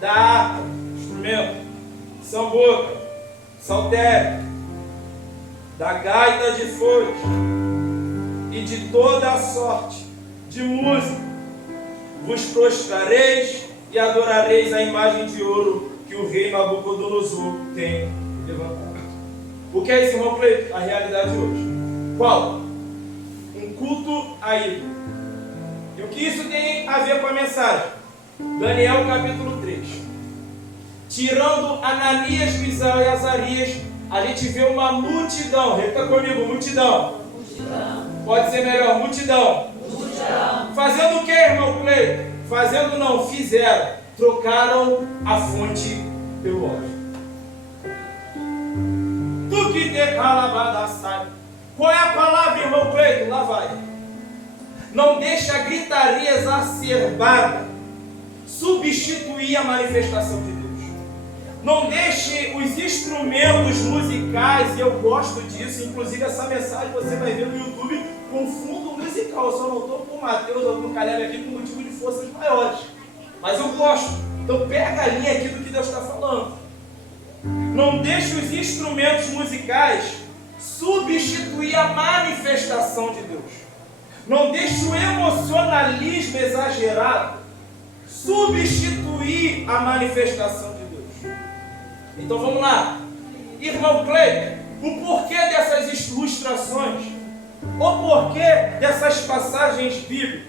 da harpa, instrumento, samboca, saltério, da gaita de foice e de toda a sorte de música, vos prostrareis e adorareis a imagem de ouro que o rei Nabucodonosor tem levantado. O que é isso, irmão Cleito? A realidade hoje. Qual? Um culto a ídolo. E o que isso tem a ver com a mensagem? Daniel capítulo 3. Tirando Ananias, Misael e Azarias, a gente vê uma multidão. Repita comigo, multidão. Pode ser melhor, multidão. Fazendo o que, irmão Cleito? Fazendo não, fizeram. Trocaram a fonte pelo ódio. Tu que te calabada sai. Qual é a palavra, irmão Cleito? Lá vai. Não deixa a gritaria exacerbada substituir a manifestação de Deus. Não deixe os instrumentos musicais, e eu gosto disso, inclusive essa mensagem você vai ver no YouTube com fundo musical. Eu só não estou com o Mateus ou com o Caleb aqui por motivo de forças maiores. Mas eu gosto. Então pega a linha aqui do que Deus está falando. Não deixe os instrumentos musicais substituir a manifestação de Deus. Não deixe o emocionalismo exagerado substituir a manifestação de Deus. Então vamos lá. Irmão Cleito, o porquê dessas ilustrações? O porquê dessas passagens bíblicas?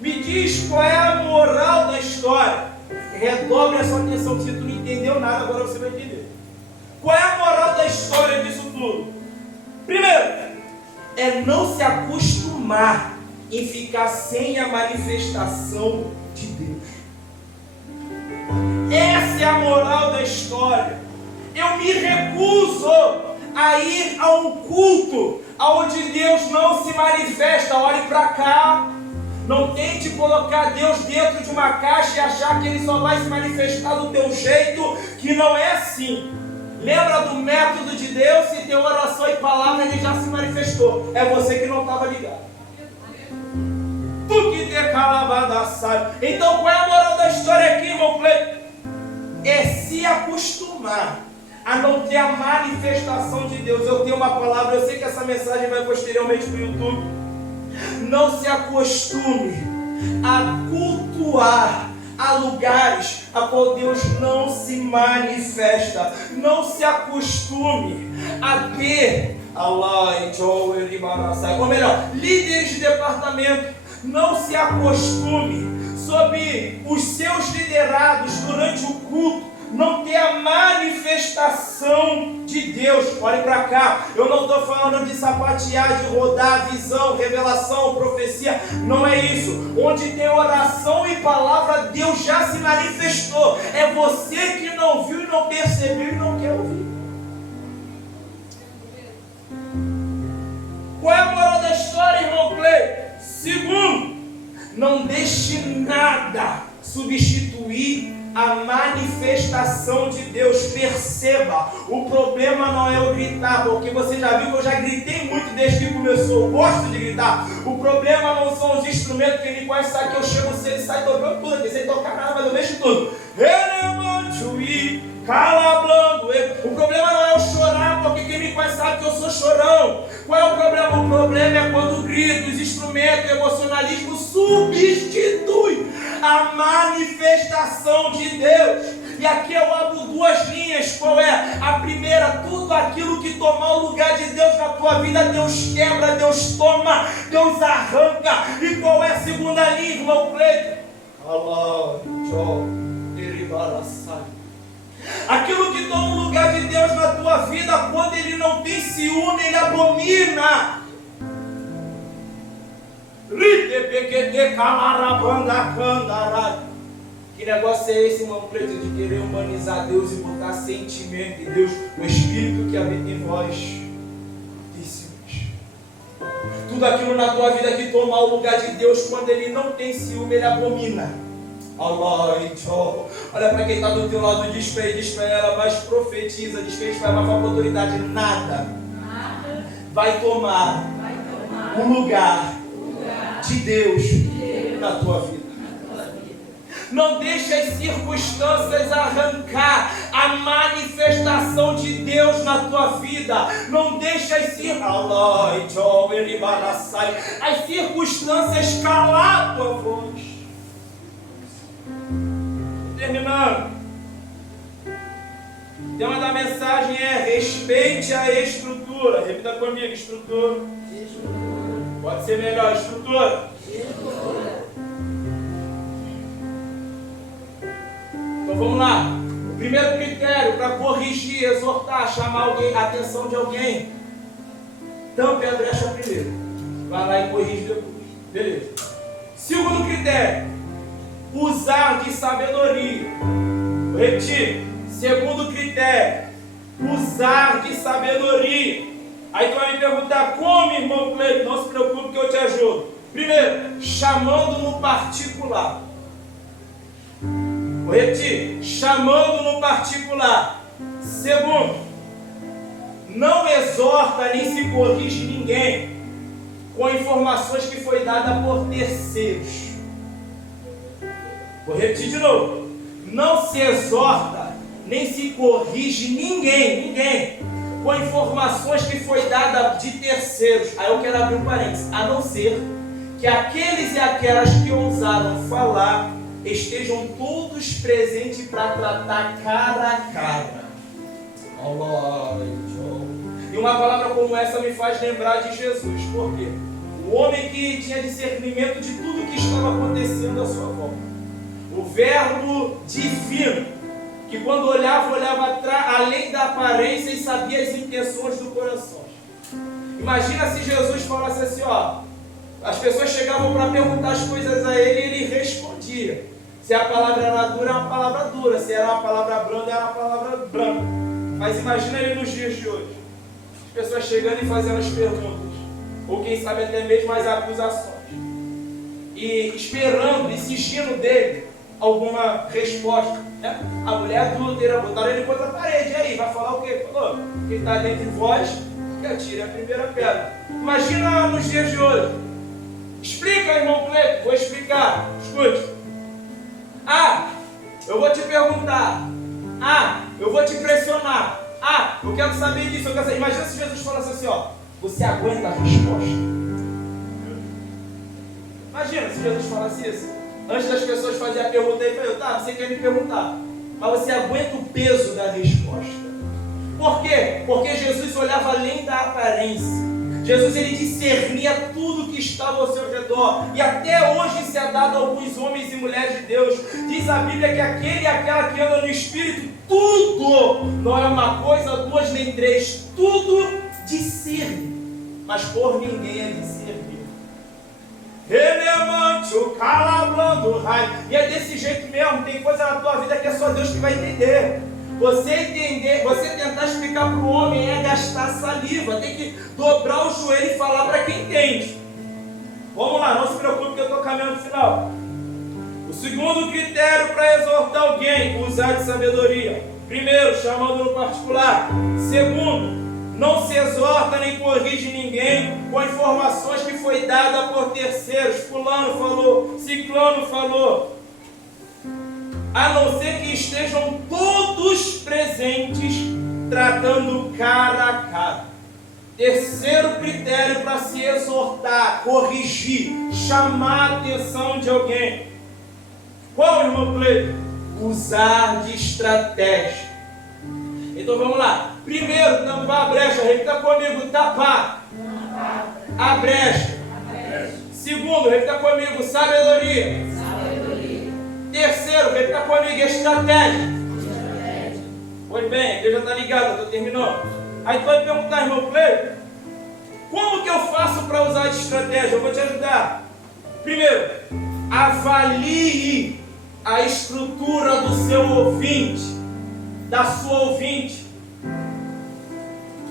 Me diz qual é a moral da história. Redobre a sua atenção, se tu não entendeu nada, agora você vai entender. Qual é a moral da história disso tudo? Primeiro, é não se acostumar em ficar sem a manifestação de Deus. Essa é a moral da história. Eu me recuso a ir a um culto onde Deus não se manifesta. Olhe para cá. Não tente colocar Deus dentro de uma caixa e achar que Ele só vai se manifestar do teu jeito, que não é assim. Lembra do método de Deus? Se tem oração e palavra, Ele já se manifestou. É você que não estava ligado. Tu que te calabada sai. Então qual é a moral da história aqui, irmão Cleito? É se acostumar a não ter a manifestação de Deus. Eu tenho uma palavra, eu sei que essa mensagem vai posteriormente para o YouTube. Não se acostume a cultuar a lugares a qual Deus não se manifesta. Não se acostume a ter ou melhor, líderes de departamento. Não se acostume sob os seus liderados durante o culto não ter a manifestação de Deus. Olhe para cá, eu não estou falando de sapatear, de rodar, visão, revelação, profecia, não é isso. Onde tem oração e palavra, Deus já se manifestou. É você que não viu e não percebeu e não quer ouvir. Qual é a moral da história, irmão Clay? Segundo, não deixe nada substituir a manifestação de Deus. Perceba, o problema não é eu gritar, porque você já viu que eu já gritei muito desde que começou. Eu gosto de gritar. O problema não são os instrumentos, que ele conhece, sabe que eu chego cedo e sai tocando tudo, sem tocar nada, mas eu mexo tudo. Calablando. O problema não é eu chorar, porque quem me conhece sabe que eu sou chorão. Qual é o problema? O problema é quando o grito, os instrumentos, o emocionalismo substitui a manifestação de Deus. E aqui eu abro duas linhas. Qual é? A primeira, tudo aquilo que tomar o lugar de Deus na tua vida, Deus quebra, Deus toma, Deus arranca. E qual é a segunda linha, irmão Cleiton? Aquilo que toma o lugar de Deus na tua vida, quando Ele não tem ciúme, Ele abomina. Que negócio é esse, irmão Preto, de querer humanizar Deus e botar sentimento em Deus, o Espírito que habita em vós? Tudo aquilo na tua vida que toma o lugar de Deus, quando Ele não tem ciúme, Ele abomina. Olha para quem está do teu lado, diz para ela, mas profetiza, diz para ele, vai com autoridade, nada vai tomar o lugar de Deus na tua vida. Não deixe as circunstâncias arrancar a manifestação de Deus na tua vida. Não deixe as circunstâncias calar a tua voz. Terminando, o tema da mensagem é respeite a estrutura. Repita comigo, estrutura. Pode ser melhor, estrutura. Então vamos lá. O primeiro critério para corrigir, exortar, chamar alguém, a atenção de alguém, tampe a brecha primeiro. vai lá e corrige depois. Beleza. Segundo critério, usar de sabedoria. Vou repetir. Segundo critério, usar de sabedoria. Aí tu vai me perguntar como, irmão Cleiton? Não se preocupe que eu te ajudo. Primeiro, chamando no particular. Vou repetir, chamando no particular. Segundo, não exorta nem se corrige ninguém com informações que foi dada por terceiros. Vou repetir de novo. Não se exorta nem se corrige ninguém com informações que foi dada de terceiros. Aí eu quero abrir um parênteses. A não ser que aqueles e aquelas que ousaram falar estejam todos presentes para tratar cara a cara. E uma palavra como essa me faz lembrar de Jesus. Por quê? O homem que tinha discernimento de tudo que estava acontecendo à sua volta. O verbo divino, que quando olhava além da aparência e sabia as intenções do coração. Imagina se Jesus falasse assim, ó. As pessoas chegavam para perguntar as coisas a ele e ele respondia. Se a palavra era dura, era uma palavra dura. Se era uma palavra branda, era uma palavra branda. Mas imagina ele nos dias de hoje. As pessoas chegando e fazendo as perguntas. Ou quem sabe até mesmo as acusações. E esperando, insistindo dele alguma resposta. Né? A mulher adúltera, botaram ele contra a parede. E aí, vai falar o quê? Falou, quem está dentro de vós, que atire a primeira pedra. Imagina nos dias de hoje. Explica, irmão Cleiton, vou explicar. Escute. Eu vou te perguntar. Eu vou te pressionar. Eu quero saber disso. Eu quero saber. Imagina se Jesus falasse assim, ó. Você aguenta a resposta? Imagina se Jesus falasse isso. Antes das pessoas fazerem a pergunta aí, eu falei, você quer me perguntar, mas você aguenta o peso da resposta. Por quê? Porque Jesus olhava além da aparência. Jesus, ele discernia tudo que estava ao seu redor. E até hoje se é dado a alguns homens e mulheres de Deus. Diz a Bíblia que aquele e aquela que anda no Espírito, tudo, não é uma coisa, duas nem três, tudo discerne, mas por ninguém é discernido. Relevante o calabrando o raio. E é desse jeito mesmo. Tem coisa na tua vida que é só Deus que vai entender. Você entender, você tentar explicar para o homem é gastar saliva. Tem que dobrar o joelho e falar para quem entende. Vamos lá, não se preocupe que eu estou caminhando no final. O segundo critério para exortar alguém, usar de sabedoria. Primeiro, chamando no particular. Segundo, não se exorta nem corrige ninguém com informações que foi dada por terceiros. Fulano falou, ciclano falou. A não ser que estejam todos presentes, tratando cara a cara. Terceiro critério para se exortar, corrigir, chamar a atenção de alguém. Qual, irmão Cleiton? Usar de estratégia. Então vamos lá. Primeiro, tampar a brecha. Repita comigo, tapar a brecha. Segundo, repita comigo, sabedoria. Terceiro, repita comigo, estratégia. Pois bem, a igreja está ligada, eu estou terminando. Aí tu vai perguntar, irmão Cleiton, como que eu faço para usar de estratégia? Eu vou te ajudar. Primeiro, avalie a estrutura do seu ouvinte, da sua ouvinte.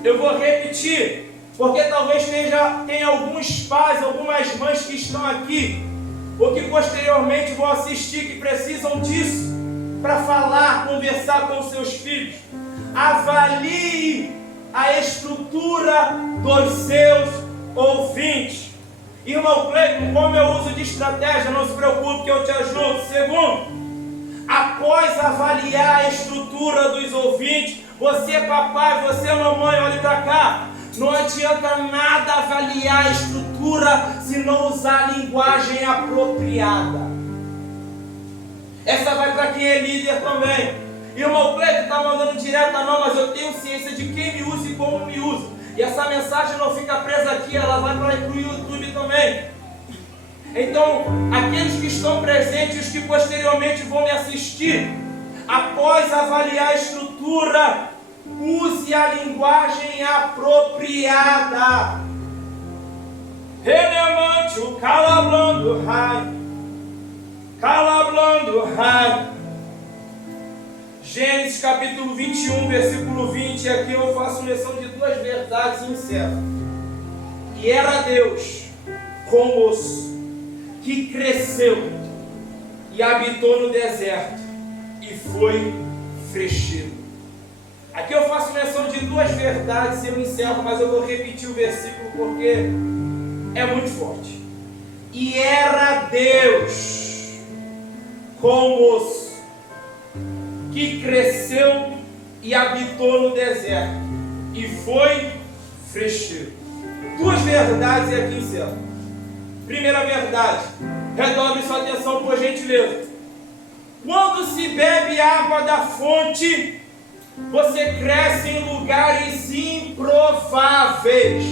Eu vou repetir, porque talvez tenha alguns pais, algumas mães que estão aqui, ou que posteriormente vão assistir, que precisam disso para falar, conversar com seus filhos. Avalie a estrutura dos seus ouvintes. Irmão Cleiton, como eu uso de estratégia, não se preocupe que eu te ajudo. Segundo, após avaliar a estrutura dos ouvintes, você papai, você mamãe, olhe para cá. Não adianta nada avaliar a estrutura se não usar a linguagem apropriada. Essa vai para quem é líder também. Irmão Cleiton está mandando direta não, mas eu tenho ciência de quem me usa e como me usa. E essa mensagem não fica presa aqui, ela vai para o YouTube também. Então, aqueles que estão presentes e os que posteriormente vão me assistir, após avaliar a estrutura, use a linguagem apropriada. Relemante o calablando raio. Calablando raio. Gênesis capítulo 21, versículo 20. E aqui eu faço menção de duas verdades e encerro. E era Deus com o moço que cresceu e habitou no deserto e foi frecheiro. Aqui eu faço menção de duas verdades e eu encerro, mas eu vou repetir o versículo porque é muito forte. E era Deus com o moço que cresceu e habitou no deserto e foi frecheiro. Duas verdades e aqui encerro. Primeira verdade, redobre sua atenção por gentileza. Quando se bebe água da fonte, você cresce em lugares improváveis.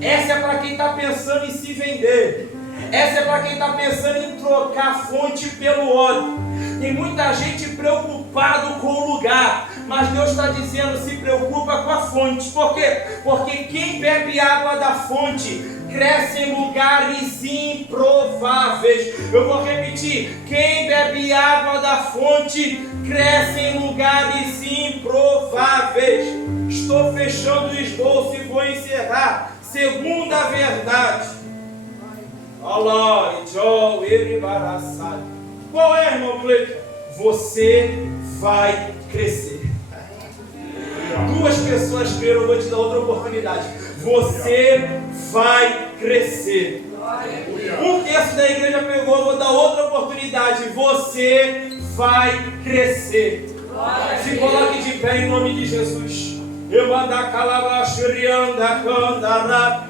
Essa é para quem está pensando em se vender. Essa é para quem está pensando em trocar a fonte pelo óleo. Tem muita gente preocupado com o lugar, mas Deus está dizendo, se preocupa com a fonte. Por quê? Porque quem bebe água da fonte cresce em lugares improváveis. Eu vou repetir, quem bebe água da fonte cresce em lugares improváveis. Estou fechando o esboço e vou encerrar. Segunda verdade. Allah, Joe, ele baraçado. Qual é, irmão Cleiton? Você vai crescer. Duas pessoas creram, eu vou te dar outra oportunidade. Você vai crescer. Um terço da igreja pegou, eu vou dar outra oportunidade. Você vai crescer. Se coloque de pé em nome de Jesus. Eu mando a calabachurianda, candará.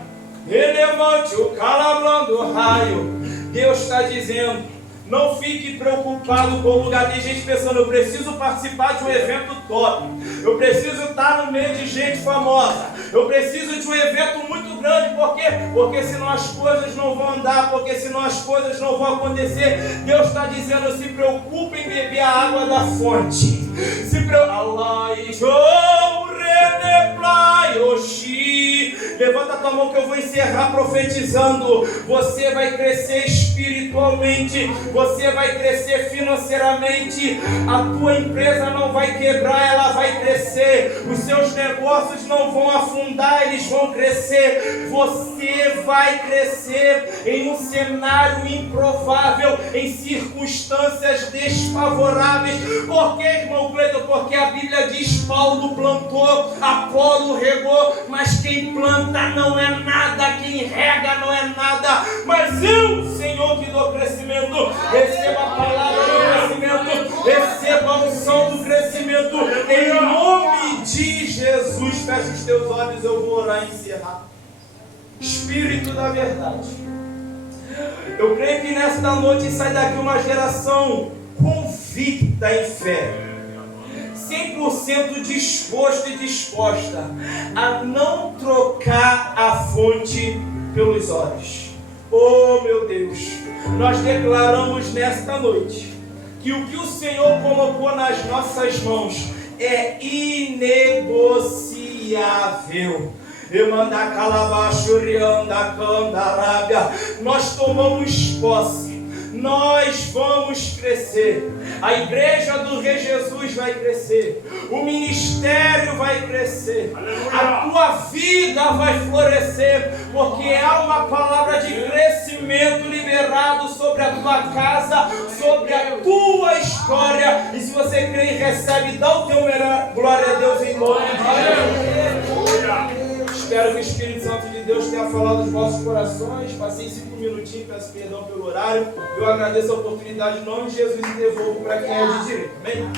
Relevante o calabrando raio. Deus está dizendo, não fique preocupado com o lugar. Tem gente pensando, eu preciso participar de um evento top, eu preciso estar no meio de gente famosa, eu preciso de um evento muito grande. Por quê? Porque senão as coisas não vão andar, porque senão as coisas não vão acontecer. Deus está dizendo, se preocupe em beber a água da fonte. Se preocupe. Levanta a tua mão que eu vou encerrar profetizando. Você vai crescer espiritualmente, você vai crescer financeiramente. A tua empresa não vai quebrar, ela vai crescer. Os seus negócios não vão afundar, eles vão crescer. Você vai crescer em um cenário improvável, em circunstâncias desfavoráveis. Por que, irmão Cleiton? Porque a Bíblia diz, Paulo plantou, Apolo regou, mas quem planta não é nada, quem rega não é nada, mas eu, Senhor, que dou crescimento. Receba a palavra do crescimento, receba a unção do crescimento, em nome de Jesus. Fecha os teus olhos, eu vou orar e encerrar. Espírito da verdade, eu creio que nesta noite sai daqui uma geração convicta em fé, 100% disposto e disposta a não trocar a fonte pelos olhos. Oh meu Deus, nós declaramos nesta noite que o que o Senhor colocou nas nossas mãos é inegociável. Nós tomamos posse, nós vamos crescer. A igreja do Rei Jesus vai crescer, o ministério vai crescer, a tua vida vai florescer, porque há uma palavra de crescimento liberado sobre a tua casa, sobre a tua história. E se você crê e recebe, dá o teu melhor. Glória a Deus em nome de Jesus. Espero que o Espírito Santo de Deus tenha falado aos vossos corações. Passei 5 minutinhos, peço perdão pelo horário. Eu agradeço a oportunidade em nome de Jesus e devolvo para quem é de direito. Amém?